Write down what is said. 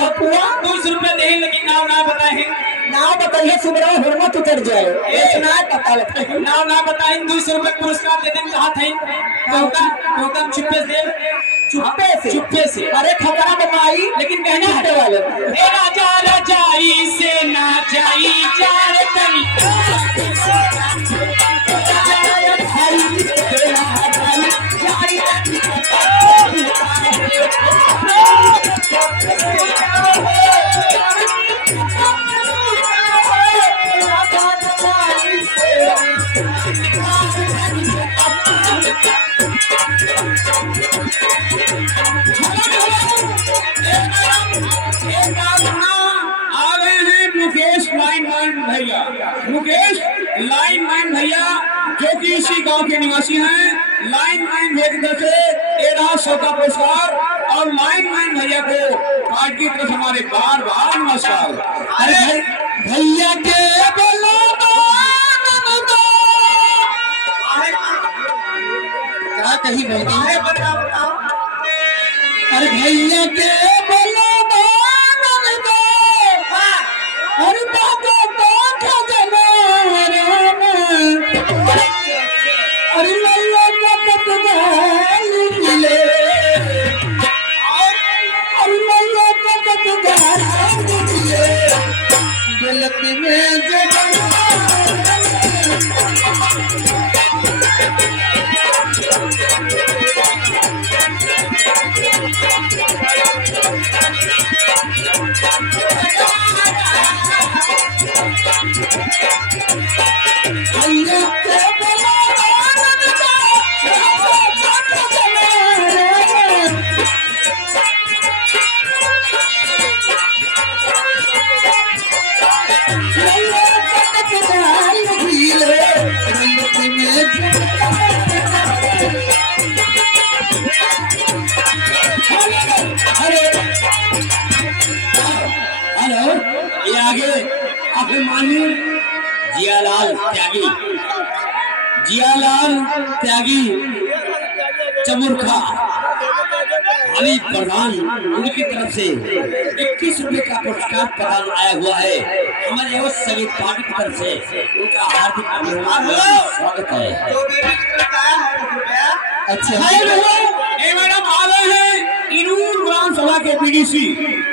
छपुआ 200 रुपये दे, लेकिन नाम ना बताए। ना बताइए सुमरा हिम्मत उतर जाए इतना पता लगता है। नाम ना बताए, 200 रुपये पुरस्कार दे दें, कहा थे तो चुप्पे से चुप्पे से। अरे खतरा बमाई लेकिन कहना हटे वाले ए राजा रजाई से ना जाई जार तनी मुकेश लाइन भैया जो कि इसी गांव के निवासी हैं। लाइन भेज से 1,00,000 का पुरस्कार और लाइन भैया को कार्ड की तरफ हमारे बार बार नमस्कार। अरे भैया के बोलो क्या कही बोलती है बताओ। अरे भैया के बोलो अरे बाबा अरे मैया गलती में आगे अभिमानी जियालाल त्यागी चमुरखा अली प्रधान, उनकी तरफ से 21 रुपए का पुरस्कार प्रदान आया हुआ है। हमारे संगीत पार्टी की तरफ से उनका हार्दिक अभिनंदन स्वागत है। अच्छा मैडम आ गए हैं इनूर ग्राम सभा के पीडीसी